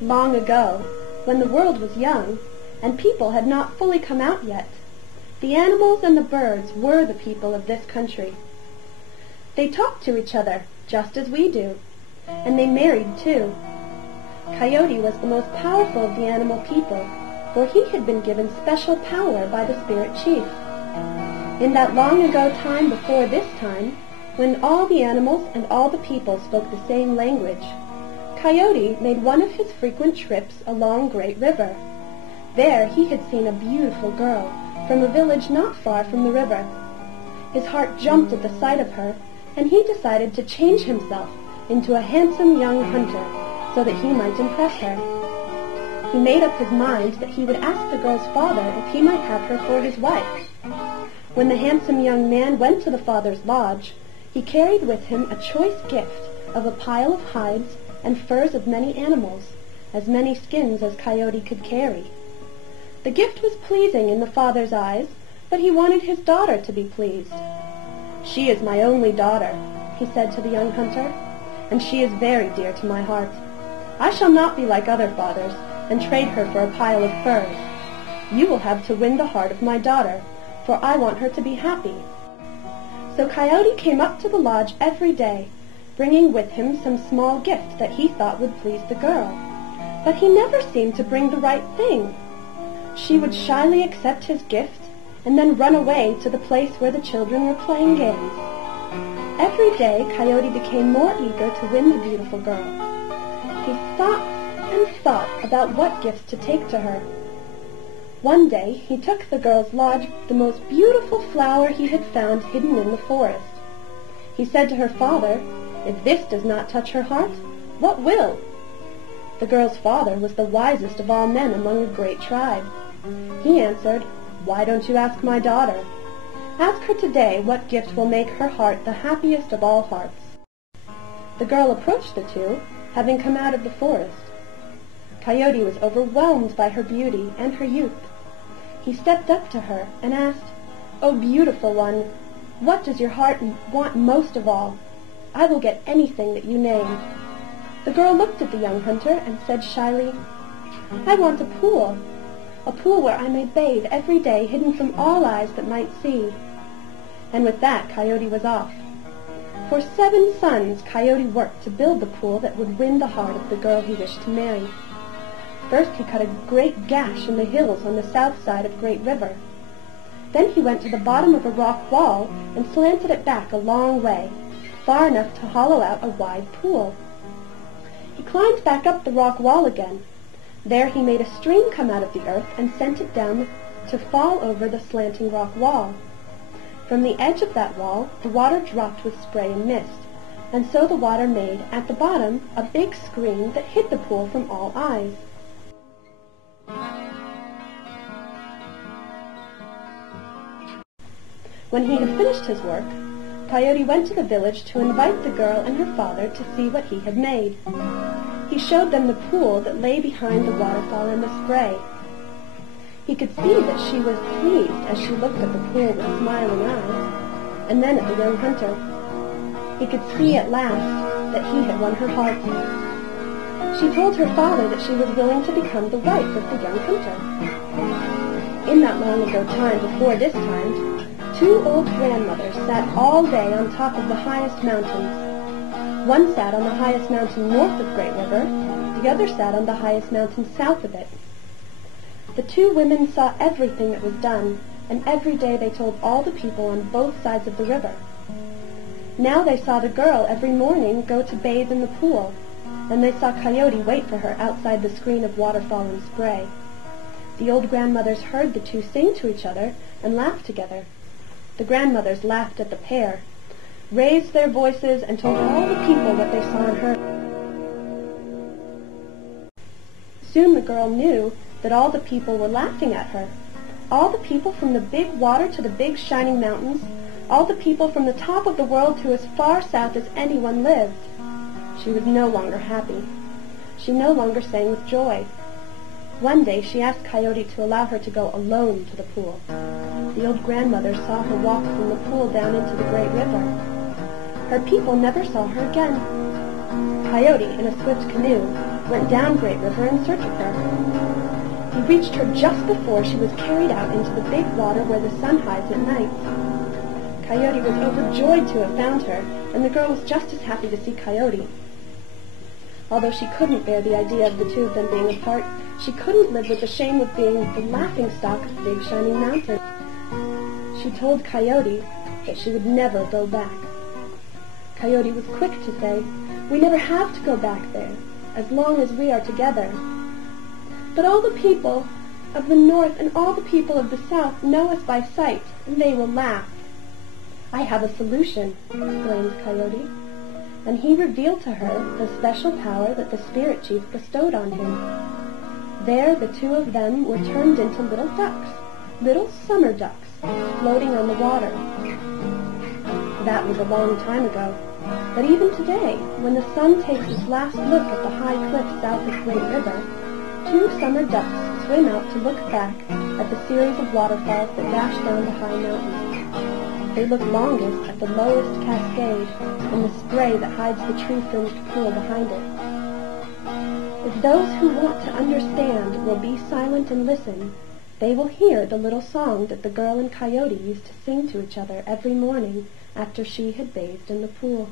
long ago, when the world was young, and people had not fully come out yet, the animals and the birds were the people of this country. They talked to each other, just as we do, and they married too. Coyote was the most powerful of the animal people, for he had been given special power by the spirit chief. In that long ago time before this time, when all the animals and all the people spoke the same language, Coyote made one of his frequent trips along Great River. There he had seen a beautiful girl from a village not far from the river. His heart jumped at the sight of her, and he decided to change himself into a handsome young hunter so that he might impress her. He made up his mind that he would ask the girl's father if he might have her for his wife. When the handsome young man went to the father's lodge, he carried with him a choice gift of a pile of hides and furs of many animals, as many skins as Coyote could carry. The gift was pleasing in the father's eyes, but he wanted his daughter to be pleased. "She is my only daughter," he said to the young hunter, "and she is very dear to my heart. I shall not be like other fathers and trade her for a pile of furs. You will have to win the heart of my daughter, for I want her to be happy." So Coyote came up to the lodge every day, bringing with him some small gift that he thought would please the girl. But he never seemed to bring the right thing. She would shyly accept his gift and then run away to the place where the children were playing games. Every day Coyote became more eager to win the beautiful girl. He thought and thought about what gifts to take to her. One day he took the girl's lodge the most beautiful flower he had found hidden in the forest. He said to her father, "If this does not touch her heart, what will?" The girl's father was the wisest of all men among a great tribe. He answered, "Why don't you ask my daughter? Ask her today what gift will make her heart the happiest of all hearts." The girl approached the two, having come out of the forest. Coyote was overwhelmed by her beauty and her youth. He stepped up to her and asked, "O beautiful one, what does your heart want most of all? I will get anything that you name." The girl looked at the young hunter and said shyly, "I want a pool where I may bathe every day, hidden from all eyes that might see." And with that Coyote was off. For 7 suns Coyote worked to build the pool that would win the heart of the girl he wished to marry. First he cut a great gash in the hills on the south side of Great River. Then he went to the bottom of a rock wall and slanted it back a long way, far enough to hollow out a wide pool. He climbed back up the rock wall again. There he made a stream come out of the earth and sent it down to fall over the slanting rock wall. From the edge of that wall the water dropped with spray and mist, and so the water made, at the bottom, a big screen that hid the pool from all eyes. When he had finished his work, Coyote went to the village to invite the girl and her father to see what he had made. He showed them the pool that lay behind the waterfall and the spray. He could see that she was pleased as she looked at the pool with smiling eyes, and then at the young hunter. He could see at last that he had won her heart. She told her father that she was willing to become the wife of the young hunter. In that long ago time before this time, 2 old grandmothers sat all day on top of the highest mountains. One sat on the highest mountain north of Great River, the other sat on the highest mountain south of it. The 2 women saw everything that was done, and every day they told all the people on both sides of the river. Now they saw the girl every morning go to bathe in the pool, and they saw Coyote wait for her outside the screen of waterfall and spray. The old grandmothers heard the 2 sing to each other and laugh together. The grandmothers laughed at the pair, raised their voices, and told all the people what they saw and heard. Soon the girl knew that all the people were laughing at her. All the people from the big water to the big shining mountains, all the people from the top of the world to as far south as anyone lived. She was no longer happy. She no longer sang with joy. One day she asked Coyote to allow her to go alone to the pool. The old grandmother saw her walk from the pool down into the great river. Her people never saw her again. Coyote, in a swift canoe, went down Great River in search of her. He reached her just before she was carried out into the big water where the sun hides at night. Coyote was overjoyed to have found her, and the girl was just as happy to see Coyote. Although she couldn't bear the idea of the two of them being apart, she couldn't live with the shame of being the laughingstock of Big Shining Mountain. She told Coyote that she would never go back. Coyote was quick to say, "We never have to go back there, as long as we are together. But all the people of the north and all the people of the south know us by sight, and they will laugh." "I have a solution," exclaimed Coyote, and he revealed to her the special power that the spirit chief bestowed on him. There the two of them were turned into little ducks, little summer ducks, floating on the water. That was a long time ago, but even today, when the sun takes its last look at the high cliffs south of Great River, two summer ducks swim out to look back at the series of waterfalls that dash down the high mountains. They look longest at the lowest cascade and the spray that hides the tree-fringed pool behind it. If those who want to understand will be silent and listen, they will hear the little song that the girl and Coyote used to sing to each other every morning after she had bathed in the pool.